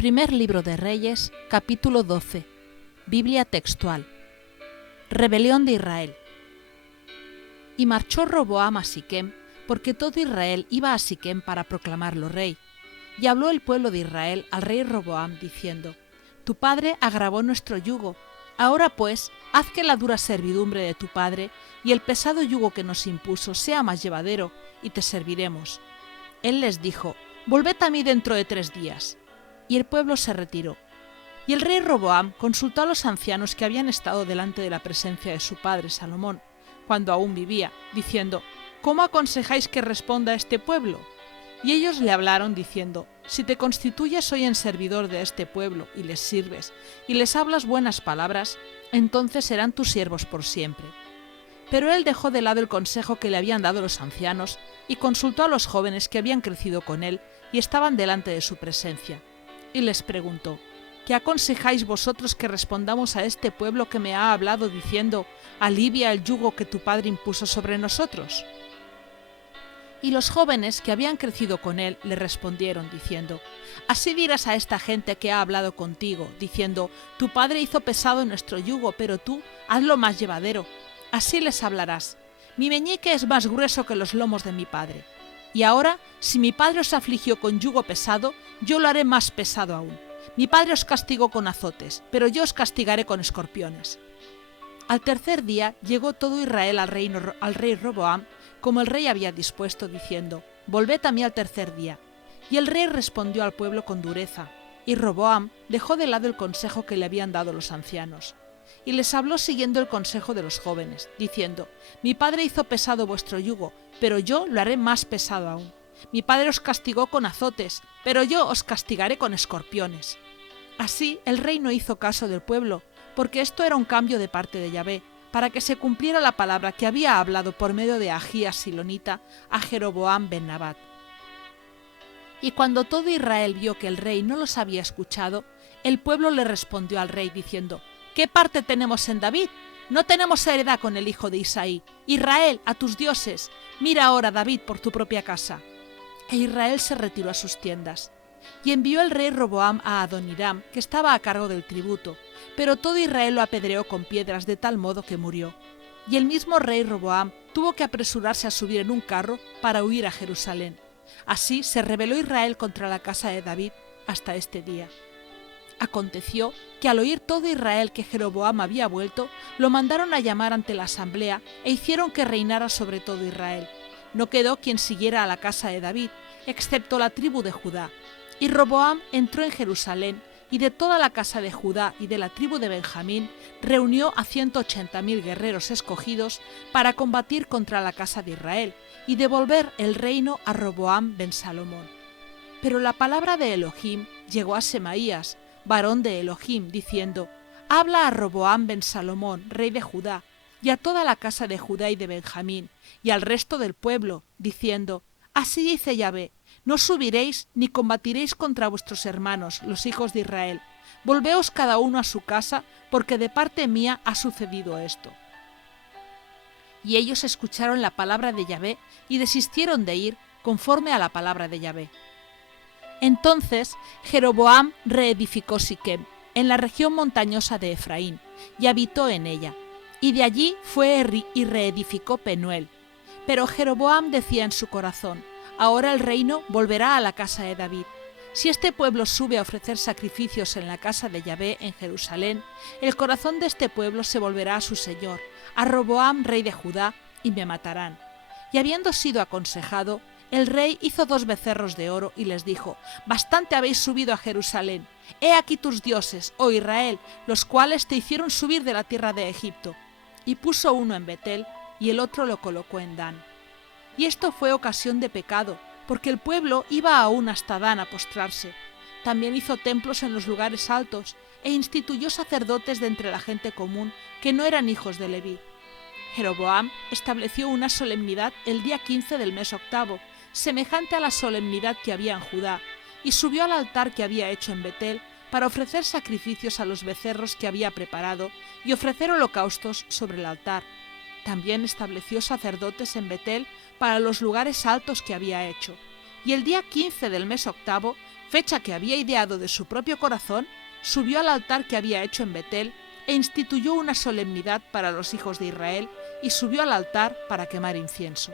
Primer libro de Reyes, capítulo 12. Biblia textual. Rebelión de Israel. Y marchó Roboam a Siquem, porque todo Israel iba a Siquem para proclamarlo rey. Y habló el pueblo de Israel al rey Roboam, diciendo: Tu padre agravó nuestro yugo. Ahora pues, haz que la dura servidumbre de tu padre y el pesado yugo que nos impuso sea más llevadero, y te serviremos. Él les dijo: Volved a mí dentro de 3 días. Y el pueblo se retiró. Y el rey Roboam consultó a los ancianos que habían estado delante de la presencia de su padre Salomón, cuando aún vivía, diciendo: ¿Cómo aconsejáis que responda a este pueblo? Y ellos le hablaron diciendo: Si te constituyes hoy en servidor de este pueblo, y les sirves, y les hablas buenas palabras, entonces serán tus siervos por siempre. Pero él dejó de lado el consejo que le habían dado los ancianos, y consultó a los jóvenes que habían crecido con él, y estaban delante de su presencia. Y les preguntó: ¿Qué aconsejáis vosotros que respondamos a este pueblo que me ha hablado diciendo: alivia el yugo que tu padre impuso sobre nosotros? Y los jóvenes que habían crecido con él le respondieron diciendo: Así dirás a esta gente que ha hablado contigo, diciendo: Tu padre hizo pesado nuestro yugo, pero tú hazlo más llevadero. Así les hablarás: Mi meñique es más grueso que los lomos de mi padre. Y ahora, si mi padre os afligió con yugo pesado, yo lo haré más pesado aún. Mi padre os castigó con azotes, pero yo os castigaré con escorpiones. Al tercer día llegó todo Israel al rey Roboam, como el rey había dispuesto, diciendo: Volved a mí al tercer día. Y el rey respondió al pueblo con dureza, y Roboam dejó de lado el consejo que le habían dado los ancianos. Y les habló siguiendo el consejo de los jóvenes, diciendo: Mi padre hizo pesado vuestro yugo, pero yo lo haré más pesado aún. Mi padre os castigó con azotes, pero yo os castigaré con escorpiones. Así el rey no hizo caso del pueblo, porque esto era un cambio de parte de Yahvé, para que se cumpliera la palabra que había hablado por medio de Ahías Silonita a Jeroboam ben Nabat. Y cuando todo Israel vio que el rey no los había escuchado, el pueblo le respondió al rey diciendo: ¿Qué parte tenemos en David? No tenemos heredad con el hijo de Isaí. Israel, a tus dioses. Mira ahora, David, por tu propia casa. E Israel se retiró a sus tiendas. Y envió el rey Roboam a Adoniram, que estaba a cargo del tributo, pero todo Israel lo apedreó con piedras de tal modo que murió. Y el mismo rey Roboam tuvo que apresurarse a subir en un carro para huir a Jerusalén. Así se rebeló Israel contra la casa de David hasta este día. Aconteció que al oír todo Israel que Jeroboam había vuelto, lo mandaron a llamar ante la asamblea e hicieron que reinara sobre todo Israel. No quedó quien siguiera a la casa de David, excepto la tribu de Judá. Y Roboam entró en Jerusalén, y de toda la casa de Judá y de la tribu de Benjamín reunió a 180.000 guerreros escogidos para combatir contra la casa de Israel y devolver el reino a Roboam ben Salomón. Pero la palabra de Elohim llegó a Semaías, varón de Elohim, diciendo: Habla a Roboam ben Salomón, rey de Judá, y a toda la casa de Judá y de Benjamín, y al resto del pueblo, diciendo: Así dice Yahvé: No subiréis ni combatiréis contra vuestros hermanos, los hijos de Israel. Volveos cada uno a su casa, porque de parte mía ha sucedido esto. Y ellos escucharon la palabra de Yahvé y desistieron de ir conforme a la palabra de Yahvé. Entonces Jeroboam reedificó Siquem, en la región montañosa de Efraín, y habitó en ella. Y de allí fue y reedificó Penuel. Pero Jeroboam decía en su corazón: Ahora el reino volverá a la casa de David. Si este pueblo sube a ofrecer sacrificios en la casa de Yahvé en Jerusalén, el corazón de este pueblo se volverá a su señor, a Roboam rey de Judá, y me matarán. Y habiendo sido aconsejado, el rey hizo 2 becerros de oro y les dijo: Bastante habéis subido a Jerusalén. He aquí tus dioses, oh Israel, los cuales te hicieron subir de la tierra de Egipto. Y puso uno en Betel y el otro lo colocó en Dan. Y esto fue ocasión de pecado, porque el pueblo iba aún hasta Dan a postrarse. También hizo templos en los lugares altos e instituyó sacerdotes de entre la gente común que no eran hijos de Leví. Jeroboam estableció una solemnidad el día 15 del mes octavo, semejante a la solemnidad que había en Judá, y subió al altar que había hecho en Betel para ofrecer sacrificios a los becerros que había preparado y ofrecer holocaustos sobre el altar. También estableció sacerdotes en Betel para los lugares altos que había hecho. Y el día 15 del mes octavo fecha que había ideado de su propio corazón, subió al altar que había hecho en Betel e instituyó una solemnidad para los hijos de Israel y subió al altar para quemar incienso.